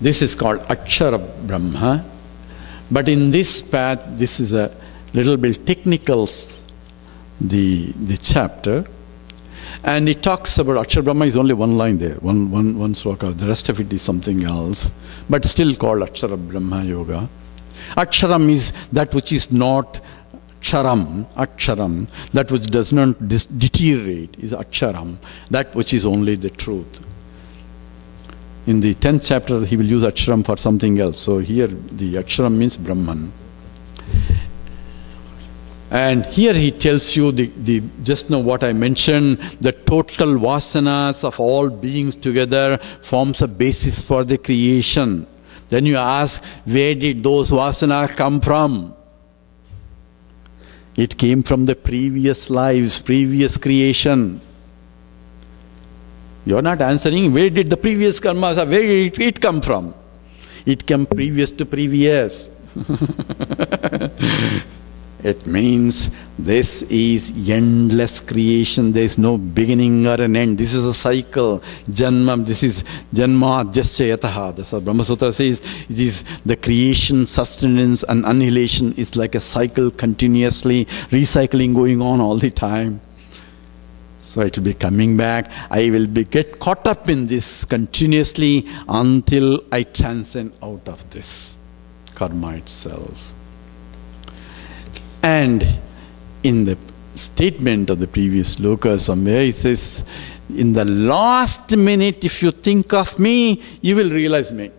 This is called Acharya Brahma. But in this path, this is a little bit technical, the chapter. And it talks about Acharya Brahma is only one line there, one sloka. The rest of it is something else, but still called Acharya Brahma Yoga. Aksharam is that which is not Aksharam, that which does not deteriorate is Aksharam, that which is only the truth. In the 10th chapter, he will use Aksharam for something else. So here, the Aksharam means Brahman. And here he tells you just now what I mentioned, the total vasanas of all beings together forms a basis for the creation. Then you ask, where did those vasanas come from? It came from the previous lives, previous creation. You are not answering, where did the previous karmas, where did it come from? It came previous to previous. It means this is endless creation. There is no beginning or an end. This is a cycle. Janma, this is Janma Jasya Yataha. That's what Brahma Sutra says. It is the creation, sustenance and annihilation is like a cycle, continuously recycling going on all the time. So it will be coming back. I will get caught up in this continuously until I transcend out of this karma itself. And in the statement of the previous sloka somewhere, it says, in the last minute, if you think of me, you will realize me.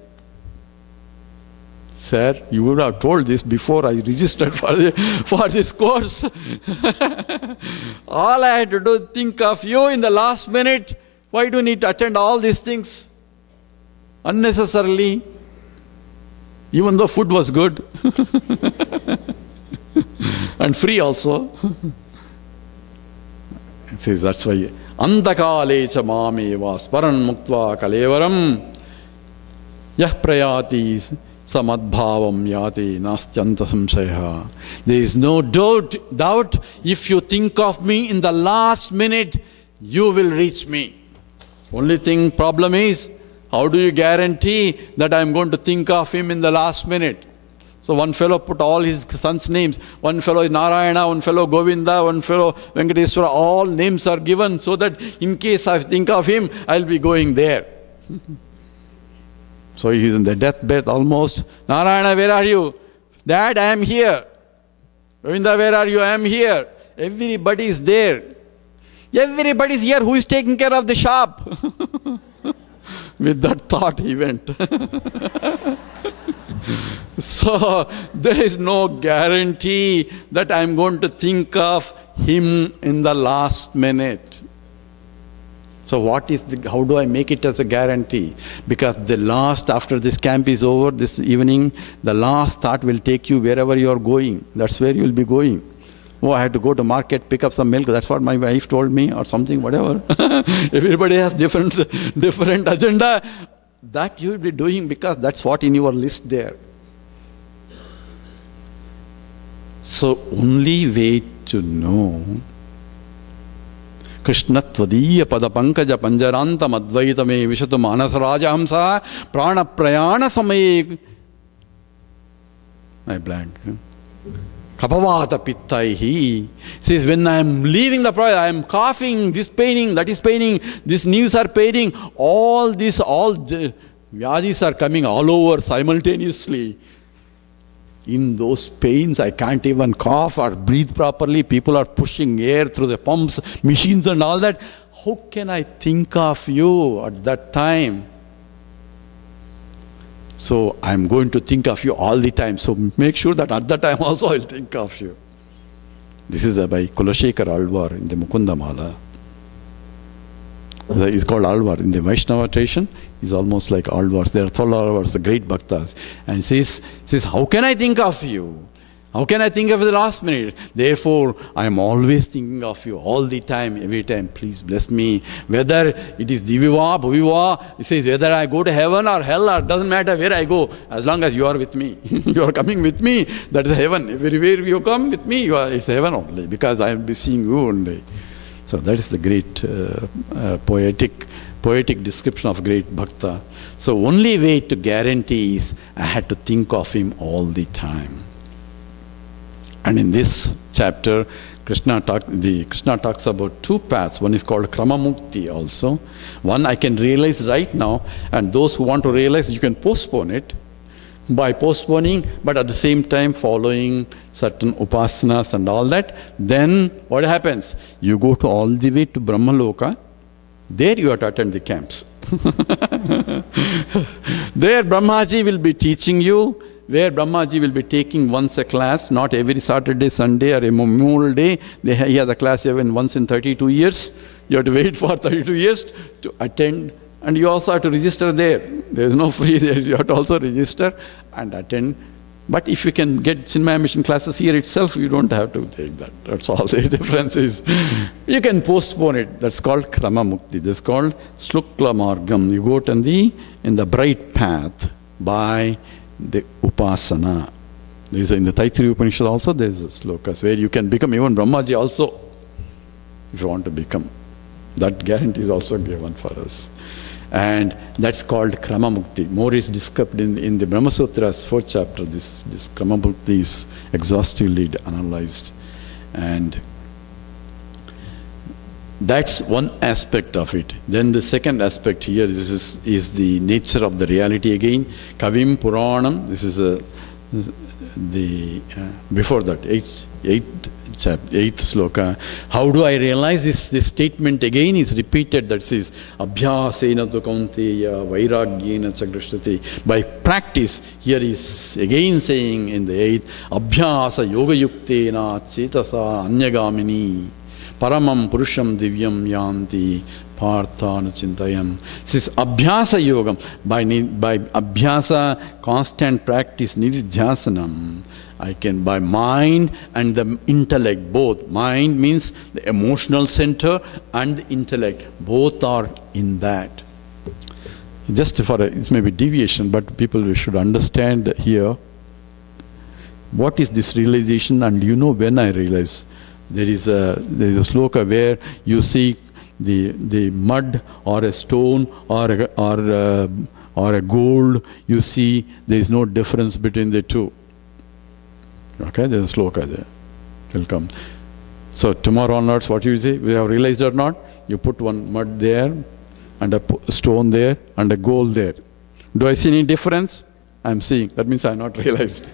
Sir, you would have told this before I registered for this course. All I had to do is think of you in the last minute. Why do you need to attend all these things unnecessarily? Even though food was good. And free also. It says that's why Antakalecha mameva sparan muktva kalevaram yah prayati samadbhavam yati nastyanta samsaya. There is no doubt if you think of me in the last minute, you will reach me. Only thing problem is, how do you guarantee that I am going to think of him in the last minute? So one fellow put all his sons' names. One fellow is Narayana, one fellow Govinda, one fellow Venkateswara. All names are given so that in case I think of him, I'll be going there. So he is in the deathbed almost. Narayana, where are you? Dad, I am here. Govinda, where are you? I am here. Everybody is there. Everybody is here. Who is taking care of the shop? With that thought he went. So there is no guarantee that I am going to think of him in the last minute. So how do I make it as a guarantee? Because after this camp is over, this evening, the last thought will take you wherever you are going. That's where you will be going. Oh, I had to go to market, pick up some milk. That's what my wife told me, or something, whatever. Everybody has different agenda. That you will be doing because that's what in your list there. So only way to know Krishna tvadiya pada pankaja panjarantam advaitame vishatu manasaraja hamsa prana prayana samaye. I blank. Kapavata pittaihi. Says, when I am leaving the prayer, I am coughing, this paining, that is paining, these knees are paining, all vyadis are coming all over simultaneously. In those pains, I can't even cough or breathe properly. People are pushing air through the pumps, machines and all that. How can I think of you at that time? So I'm going to think of you all the time. So make sure that at that time also I'll think of you. This is by Kulashekar Alvar in the Mukunda Mala. It's called Alvar. In the Vaishnava tradition, it's almost like Alvars. There are 12 Alvars, the great Bhaktas. And he says, how can I think of you? How can I think of the last minute? Therefore, I am always thinking of you all the time, every time. Please bless me. Whether it is Diviva, Bhuviva, it says whether I go to heaven or hell, or doesn't matter where I go, as long as you are with me. You are coming with me, that is heaven. Everywhere you come with me, it's heaven only, because I will be seeing you only. So that is the great poetic poetic description of great bhakta. So only way to guarantee is I had to think of him all the time. And in this chapter, Krishna talks about two paths. One is called Krama Mukti also. One I can realize right now, and those who want to realize, you can postpone it by postponing, but at the same time following certain upasanas and all that. Then what happens? You go to all the way to Brahma Loka. There you have to attend the camps. There Brahmaji will be teaching you, where Brahmaji will be taking once a class, not every Saturday, Sunday, or a memorial day. He has a class even once in 32 years. You have to wait for 32 years to attend. And you also have to register there. There is no free there. You have to also register and attend. But if you can get Chinmaya Mission classes here itself, you don't have to take that. That's all the difference is. You can postpone it. That's called Krama Mukti. That's called Slukla Margam. You go in the bright path by the Upasana. There is in the Taittiriya Upanishad also, there is a slokas where you can become even Brahmaji also, if you want to become. That guarantee is also given for us. And that's called Krama Mukti. More is described in the Brahma Sutras, 4th chapter. This Krama Mukti is exhaustively analyzed. And that's one aspect of it. Then the second aspect here is the nature of the reality again. Kavim Puranam, this is before that, 8th sloka. How do I realize this statement again is repeated, that says, Abhyasena tu kaunteya vairagyena chagrishati. By practice, here is again saying in the 8th, Abhyasa yoga yuktena cetasa anyagamini. Paramam Purusham Divyam Yanti Parthana Chintayan. This is Abhyasa Yogam. By Abhyasa, constant practice, Nididhyasanam, I can, by mind and the intellect, both. Mind means the emotional center and the intellect. Both are in that. Just for it may be deviation, but people should understand here what is this realization, and when I realize. There is a sloka where you see the mud or a stone or a gold. You see there is no difference between the two. Okay, there is a sloka there. Will come. So tomorrow onwards, what you say? We have realized or not? You put one mud there, and a stone there, and a gold there. Do I see any difference? I am seeing. That means I have not realized.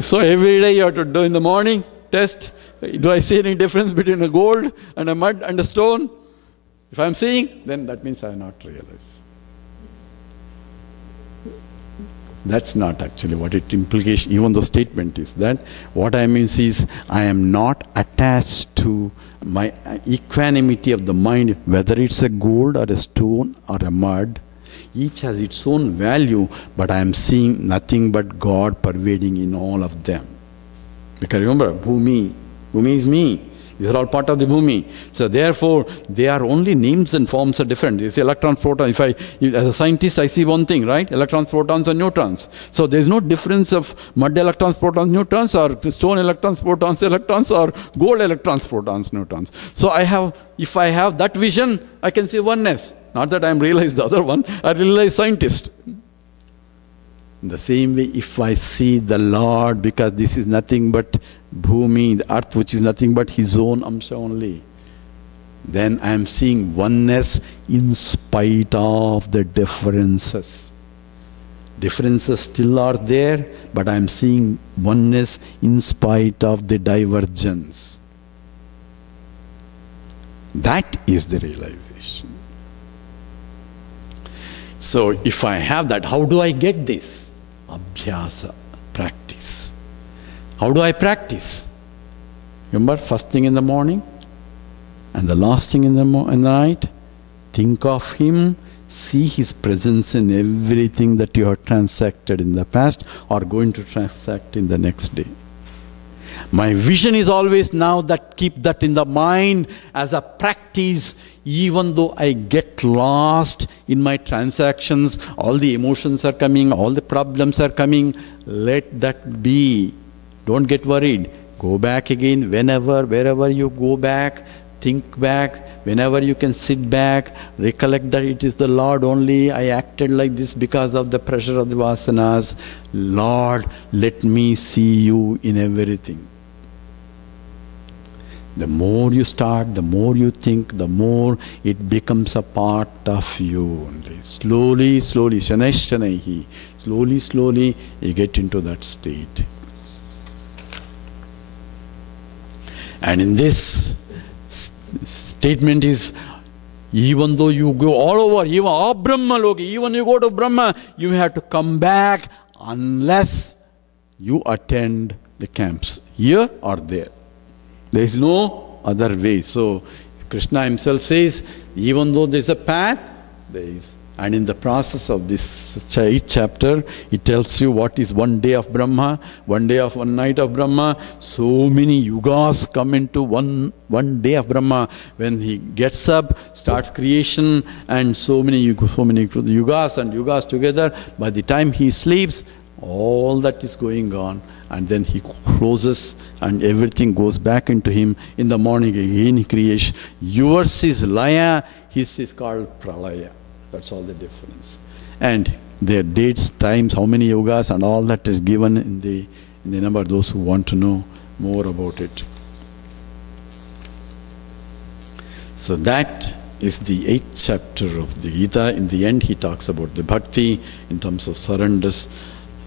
So every day you have to do in the morning, test. Do I see any difference between a gold and a mud and a stone? If I am seeing, then that means I have not realized. That's not actually what it implies. Even the statement is that what I mean is I am not attached to my equanimity of the mind, whether it's a gold or a stone or a mud. Each has its own value, but I am seeing nothing but God pervading in all of them. Because remember, Bhumi is me. These are all part of the Bhumi. So therefore, they are only names and forms are different. You see electrons, protons. As a scientist, I see one thing, right? Electrons, protons, and neutrons. So there is no difference of mud electrons, protons, neutrons, or stone electrons, protons, electrons, or gold electrons, protons, neutrons. So if I have that vision, I can see oneness. Not that I am realized the other one, I realize scientist. In the same way, if I see the Lord, because this is nothing but Bhumi, the earth, which is nothing but His own Amsha only, then I am seeing oneness in spite of the differences. Differences still are there, but I am seeing oneness in spite of the divergence. That is the realization. So if I have that, how do I get this? Abhyasa, practice. How do I practice? Remember, first thing in the morning and the last thing in the night, think of Him, see His presence in everything that you have transacted in the past or going to transact in the next day. My vision is always now that keep that in the mind as a practice. Even though I get lost in my transactions, all the emotions are coming, all the problems are coming, let that be. Don't get worried. Go back again whenever, wherever you go back, think back, whenever you can sit back, recollect that it is the Lord only. I acted like this because of the pressure of the vasanas. Lord, let me see you in everything. The more you start, the more you think, the more it becomes a part of you only. Slowly, slowly, shanai, slowly, slowly, you get into that state. And in this statement is, even though you go all over, even Brahma Loki, even you go to Brahma, you have to come back unless you attend the camps here or there. There is no other way. So Krishna himself says, even though there is a path, there is. And in the process of this 8th chapter, it tells you what is one day of Brahma, one night of Brahma. So many yugas come into one day of Brahma. When he gets up, starts creation, and so many yugas and yugas together. By the time he sleeps, all that is going on. And then he closes and everything goes back into him. In the morning again he creates. Yours is Laya, his is called Pralaya. That's all the difference. And their dates, times, how many yogas and all that is given in the number, those who want to know more about it. So that is the 8th chapter of the Gita. In the end he talks about the bhakti in terms of surrenders.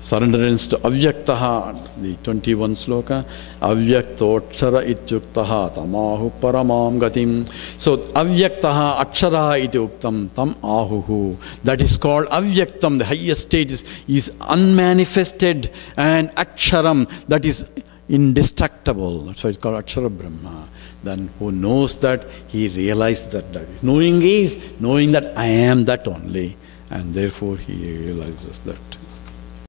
Surrenderance to Avyaktaha, the 21 sloka. Avyaktochara ityuktaha tamahu paramam gatim. So Avyaktaha akshara iti uktam tam ahuhu. That is called Avyaktam. The highest state is unmanifested, and Aksharam, that is indestructible. That's why it's called Akshara Brahma. Then who knows that, he realized that. Knowing is knowing that I am that only, and therefore he realizes that.